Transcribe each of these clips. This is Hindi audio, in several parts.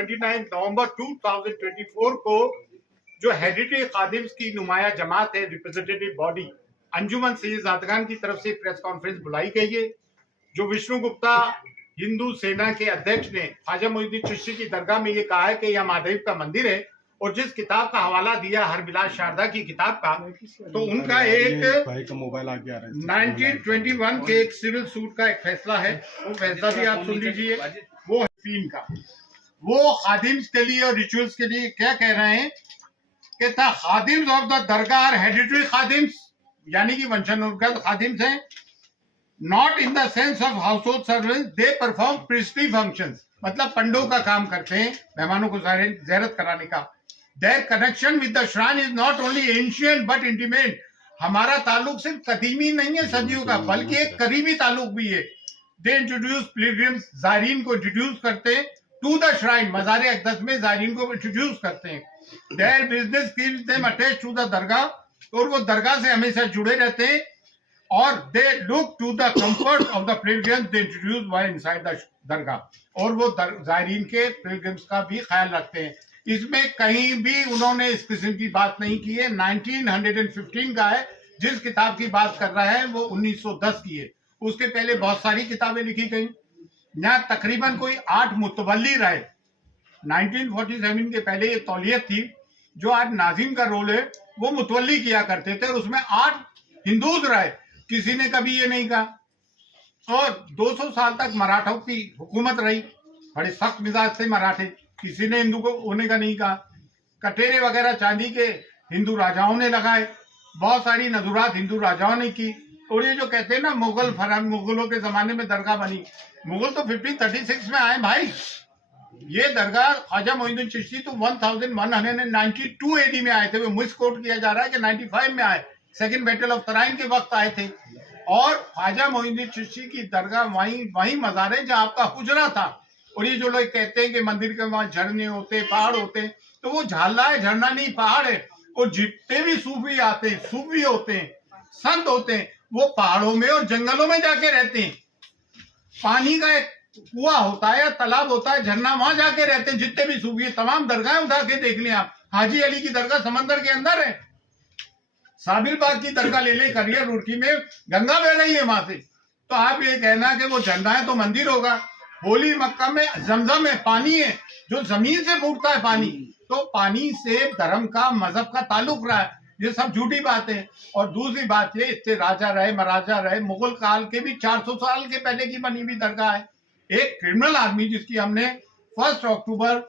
29 नवंबर 2024 को जो हेरिटेज खादिम्स की नुमाया जमात है, रिप्रेजेंटेटिव बॉडी अंजुमन सैयद ज़ादगान की तरफ से प्रेस कॉन्फ्रेंस बुलाई गई है। जो विष्णु गुप्ता हिंदू सेना के अध्यक्ष ने ख्वाजा मोइनुद्दीन चिश्ती की दरगाह में ये कहा है कि यह महादेव का मंदिर है, और जिस किताब का हवाला दिया हरबिलास शारदा की किताब का, तो उनका एक भाई का मोबाइल आ गया 1921 के एक सिविल सूट का एक फैसला है, वो फैसला भी आप सुन लीजिए। वो हफीन का वो खादिम्स के लिए और रिचुअल्स के लिए क्या कह रहे हैं कि था Khadim's of the Dargah heritage Khadim's, यानी कि वंशानुगत खादिम्स हैं, not in the sense of house hold servant, they perform priestly functions, मतलब पंडों का काम करते हैं, मेहमानों को ज़ियारत कराने का। There connection with the shrine is not only ancient but intimate, हमारा ताल्लुक सिर्फ कदीमी नहीं है सदियों का, बल्कि एक करीबी ताल्लुक भी है। दे इंट्रोड्यूस पिलग्रिम्स, ज़ायरीन को इंट्रोड्यूस करते हैं, टू द श्राइन, मज़ार अक़दस में ज़ायरीन को इंट्रोड्यूस करते हैं। Their business keeps them attached to the dargah, और वो दरगाह से हमेशा जुड़े रहते हैं, और they look to the comfort of the pilgrims they introduce while inside the dargah, और वो ज़ायरीन के पिलग्रिम्स का भी ख्याल रखते हैं। इसमें कहीं भी उन्होंने इस किस्म की बात नहीं की है। 1915 का है, जिस किताब की बात कर रहा है वो 1910 की है, उसके पहले बहुत सारी किताबें लिखी गई। यहाँ तकरीबन कोई 8 मुतवल्ली रहे। 1947 के पहले ये तौलियत थी, जो आज नाजिम का रोल है वो मुतवल्ली किया करते थे, और उसमें 8 हिंदूज रहे, किसी ने कभी ये नहीं कहा। और 200 साल तक मराठों की हुकूमत रही, बड़े सख्त मिजाज थे मराठे, किसी ने हिंदू को होने का नहीं कहा। कटेरे वगैरह चांदी के हिंदू राजाओं ने लगाए, बहुत सारी नजुरात हिंदू राजाओं ने की। और ये जो कहते हैं ना मुगलों के जमाने में दरगाह बनी, मुगल तो 1536 में आए भाई। ये दरगाह ख्वाजा मोइनुद्दीन चिश्ती तो 1192 AD में आए थे, वो मिस कोट किया जा रहा है कि 95 में आए, सेकंड बैटल ऑफ तराइन के वक्त आए थे। और ख्वाजा मोइनुद्दीन चिश्ती की दरगाह वही मज़ार है जहाँ आपका हुजरा था। और ये जो लोग कहते हैं कि मंदिर के वहां झरने होते, पहाड़ होते हैं, तो वो झाला है, झरना नहीं पहाड़ है। और जितने भी सूफी आते हैं, सूफी होते हैं, संत होते हैं, वो पहाड़ों में और जंगलों में जाके रहते हैं। पानी का एक कुआं होता है या तालाब होता है, झरना, वहां जाके रहते हैं। जितने भी सूफी, तमाम दरगाहें उठा के देख लें आप। हाजी अली की दरगाह समंदर के अंदर है, साबिर बाग की दरगाह ले लें, करियर रुड़की में गंगा बह रही है वहां से। तो आप ये कहना कि वो झरना है तो मंदिर होगा। होली मक्का में जमजम है, पानी है जो जमीन से फूटता है पानी, तो पानी से धर्म का, मजहब का ताल्लुक रहा है, ये सब झूठी बात है। और दूसरी बात ये, इतने राजा रहे, महाराजा रहे, मुगल काल के भी 400 साल के पहले की बनी हुई दरगाह है। एक क्रिमिनल आदमी, जिसकी हमने 1 अक्टूबर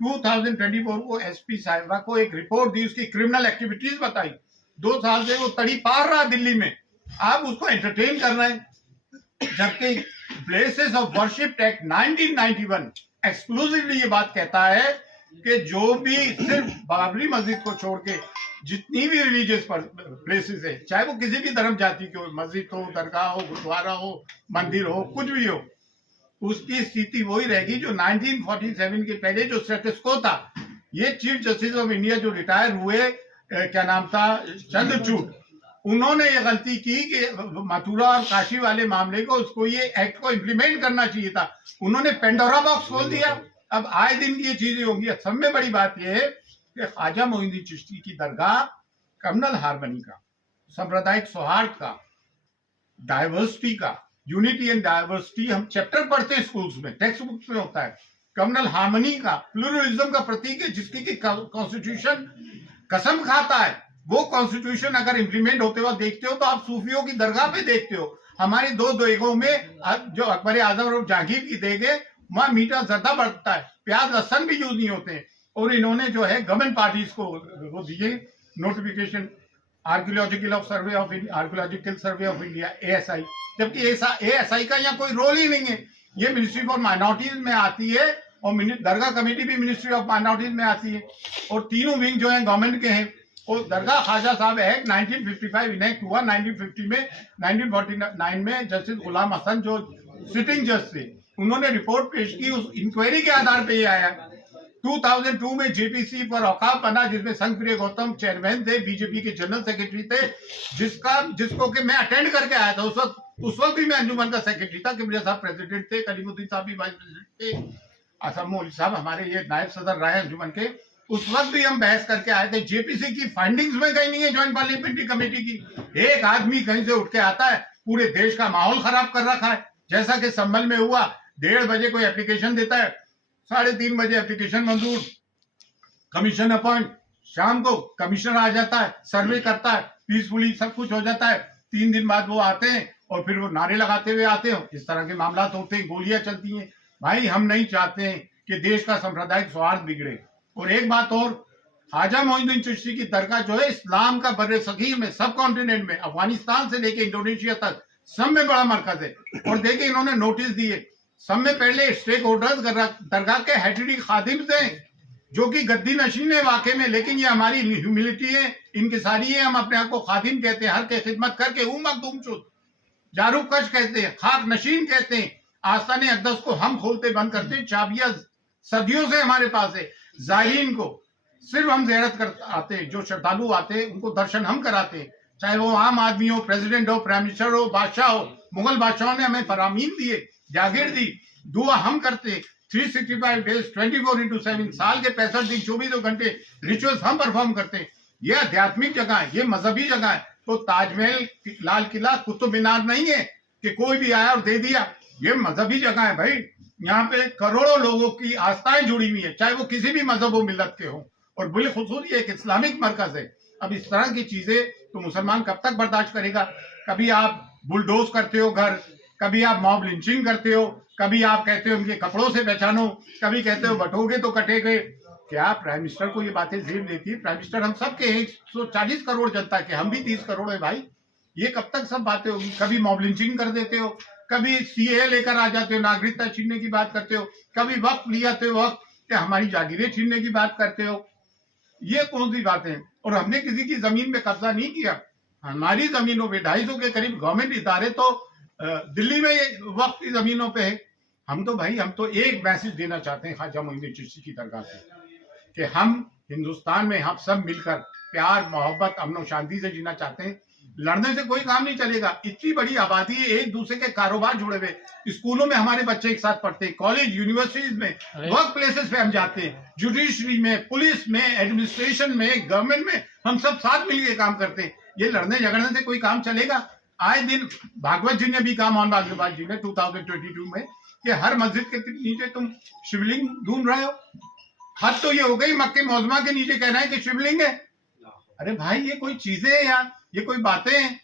2024 को SP साहिबा को एक रिपोर्ट दी, उसकी क्रिमिनल एक्टिविटीज बताई, 2 साल से वो तड़ी पार रहा दिल्ली में, आप उसको एंटरटेन कर रहे हैं। जबकि places of worship act 1991 exclusively ये बात कहता है कि जो भी सिर्फ बाबरी मस्जिद को छोड़ के जितनी भी रिलीजियस प्लेसेस है, चाहे वो किसी भी धर्म जाति की हो, मस्जिद हो, दरगाह हो, गुरुद्वारा हो, मंदिर हो, कुछ भी हो, उसकी स्थिति वही रहेगी जो 1947 के पहले जो स्टेटस को था। ये चीफ जस्टिस ऑफ इंडिया जो रिटायर हुए, क्या नाम था, चंद्रचूड़, उन्होंने ये गलती की कि मथुरा और काशी वाले मामले को, उसको ये एक्ट को इम्प्लीमेंट करना चाहिए था। उन्होंने पेंडोरा बॉक्स खोल दिया। अब आए दिन की ये चीजें होंगी। सब में बड़ी बात यह है कि ख्वाजा मोइनुद्दीन चिश्ती की दरगाह कम्युनल हार्मनी का, सांप्रदायिक सौहार्द का, डाइवर्सिटी का, यूनिटी एंड डाइवर्सिटी हम चैप्टर पढ़ते हैं स्कूल्स में, टेक्स्ट बुक्स में होता है, कम्युनल हार्मनी का, प्लूरलिज्म का प्रतीक है, जिसकी की कॉन्स्टिट्यूशन कसम खाता है। वो कॉन्स्टिट्यूशन अगर इंप्लीमेंट होते हुए देखते हो तो आप सूफियों की दरगाह पे देखते हो। हमारी 2 देगों में जो अकबर आजम और जहांगीर की देग है, वहां मीठा ज्यादा बढ़ता है, प्याज लहसन भी यूज नहीं होते हैं। और इन्होंने जो है गवर्नमेंट पार्टीज को वो दिए notification, archaeological survey of India ASI, जबकि ASI का यहाँ कोई रोल ही नहीं है। ये मिनिस्ट्री फॉर माइनॉरिटीज में आती है, और दरगाह कमेटी भी मिनिस्ट्री ऑफ माइनॉरिटीज में आती है, और तीनों विंग जो है गवर्नमेंट के हैं। और दरगाह ख्वाजा साहब एक्ट 1955 इनेक्ट हुआ, 1950 में, 1949 में जस्टिस गुलाम हसन जो सिटिंग जज थे, उन्होंने रिपोर्ट पेश की, उस इंक्वायरी के आधार पे ये आया। 2002 में JPC पर औकाफ बना, जिसमें संघप्रिय गौतम चेयरमैन थे, बीजेपी के जनरल सेक्रेटरी थे, जिसको कि मैं अटेंड करके आया था। उस वक्त भी मैं अंजुमन का सेक्रेटरी था, कि मेरे साहब प्रेसिडेंट थे, कलीमुद्दीन साहब भी वाइस प्रेसिडेंट थे। असम मौलवी साहब हमारे ये नायब सदर रहे अंजुमन के, उस वक्त भी हम बहस करके आए थे। जेपीसी की फाइंडिंग्स में कहीं नहीं है ज्वाइंट पार्लियामेंट्री कमेटी की। एक आदमी कहीं से उठ के आता है, पूरे देश का माहौल खराब कर रखा है। जैसा कि संभल में हुआ, 1:30 बजे कोई एप्लीकेशन देता है, 3:30 बजे एप्लीकेशन मंजूर, कमीशन अपॉइंट, शाम को कमिश्नर आ जाता है, सर्वे करता है, पीसफुली सब कुछ हो जाता है। 3 दिन बाद वो आते हैं और फिर वो नारे लगाते हुए आते हो। इस तरह के मामला होते हैं, गोलियां चलती हैं। भाई हम नहीं चाहते हैं कि देश का सांप्रदायिक सौहार्द बिगड़े। और एक बात और, ख्वाजा मोइनुद्दीन चिश्ती की दरगाह जो है इस्लाम का बर्रे सगीर में, सब कॉन्टिनेंट में, अफगानिस्तान से लेके इंडोनेशिया तक सब में बड़ा मरकज है। और देखिए इन्होंने नोटिस दिए, सब में पहले स्टेक होल्डर्स दरगाह के हेडरी खादिम थे जो कि गद्दी नशीन है वाकई में, लेकिन ये हमारी ह्यूमिलिटी है, इनकिसारी है। हम अपने आप को खादिम कहते हैं, हर के खिदमत करके मखदूम शुद, जारूक कश कहते हैं, खाक नशीन कहते हैं। आस्थाने अक़दस को हम खोलते बंद करते हैं, चाबियां सदियों से हमारे पास है। ज़ायरीन को सिर्फ हम ज़ियारत कर आते हैं, जो श्रद्धालु आते हैं उनको दर्शन हम कराते हैं, चाहे वो आम आदमी हो, प्रेसिडेंट हो, प्राइम मिनिस्टर हो, बादशाह हो। मुगल बादशाहों ने हमें फरामीन दिए, जागीर दी, दुआ हम करते। 365 डेज 24/7 साल के 65 दिन 24 घंटे रिचुअल्स हम परफॉर्म करते हैं। ये आध्यात्मिक जगह है, ये मजहबी जगह है। तो ताजमहल, लाल किला, कुतुब मीनार नहीं है कि कोई भी आया और दे दिया। ये मजहबी जगह है भाई, यहाँ पे करोड़ों लोगों की आस्थाएं जुड़ी हुई है, चाहे वो किसी भी मजहब व मिल्लत के हों, और बिलखुसूस ये एक इस्लामिक मरकज है। अब इस तरह की चीजें तो मुसलमान कब तक बर्दाश्त करेगा? कभी आप बुलडोज करते हो घर, कभी आप मॉब लिंचिंग करते हो, कभी आप कहते हो उनके कपड़ों से पहचानो, कभी कहते हो बटोगे तो कटेगे। क्या प्राइम मिनिस्टर को ये बातें जेब देती है? प्राइम मिनिस्टर हम सब के 140 करोड़ जनता के, हम भी 30 करोड़ है भाई। ये कब तक सब बातें होगी? कभी मॉब लिंचिंग कर देते हो, कभी सीए लेकर आ जाते हो, नागरिकता छीनने की बात करते हो, कभी वक्त ले आते हो, वक्त कि हमारी जागीरें छीनने की बात करते हो। ये कौन सी बातें? और हमने किसी की जमीन में कब्जा नहीं किया। हमारी जमीनों पे 250 के करीब गवर्नमेंट इदारे तो दिल्ली में वक्त की जमीनों पे है। हम तो एक मैसेज देना चाहते हैं ख्वाजा मोइनुद्दीन चिश्ती की दरगाह से कि हम हिंदुस्तान में हम सब मिलकर प्यार, मोहब्बत, अमन और शांति से जीना चाहते हैं। लड़ने से कोई काम नहीं चलेगा। इतनी बड़ी आबादी है, एक दूसरे के कारोबार जुड़े हुए, स्कूलों में हमारे बच्चे एक साथ पढ़ते हैं, कॉलेज, यूनिवर्सिटीज में, वर्क प्लेसेस पे हम जाते हैं, जुडिशरी में, पुलिस में, एडमिनिस्ट्रेशन में, गवर्नमेंट में, हम सब साथ मिलकर काम करते हैं। ये लड़ने झगड़ने से कोई काम चलेगा? आए दिन भागवत जी ने भी कहा, मोहन भागवत जी ने 2022 में, कि हर मस्जिद के नीचे तुम शिवलिंग ढूंढ रहे हो। हद तो ये हो गई, मक्के मौजमा के नीचे कह रहे हैं कि शिवलिंग है। अरे भाई ये कोई चीजें हैं यार, ये कोई बातें हैं?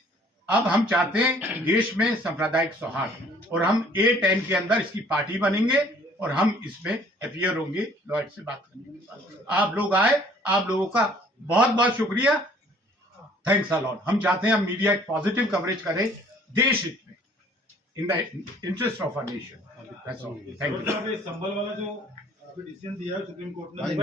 अब हम चाहते हैं देश में सांप्रदायिक सौहार्द, और हम A10 के अंदर इसकी पार्टी बनेंगे और हम इसमें अपीयर होंगे, लॉयड से बात करेंगे। आप लोग आए, आप लोगों का बहुत बहुत शुक्रिया, थैंक्स अ लॉट। हम चाहते हैं हम मीडिया एक पॉजिटिव कवरेज करें देश हित में, in the interest of a nation. Thank you. Sambhal वाला जो डिसीजन दिया है सुप्रीम कोर्ट ने,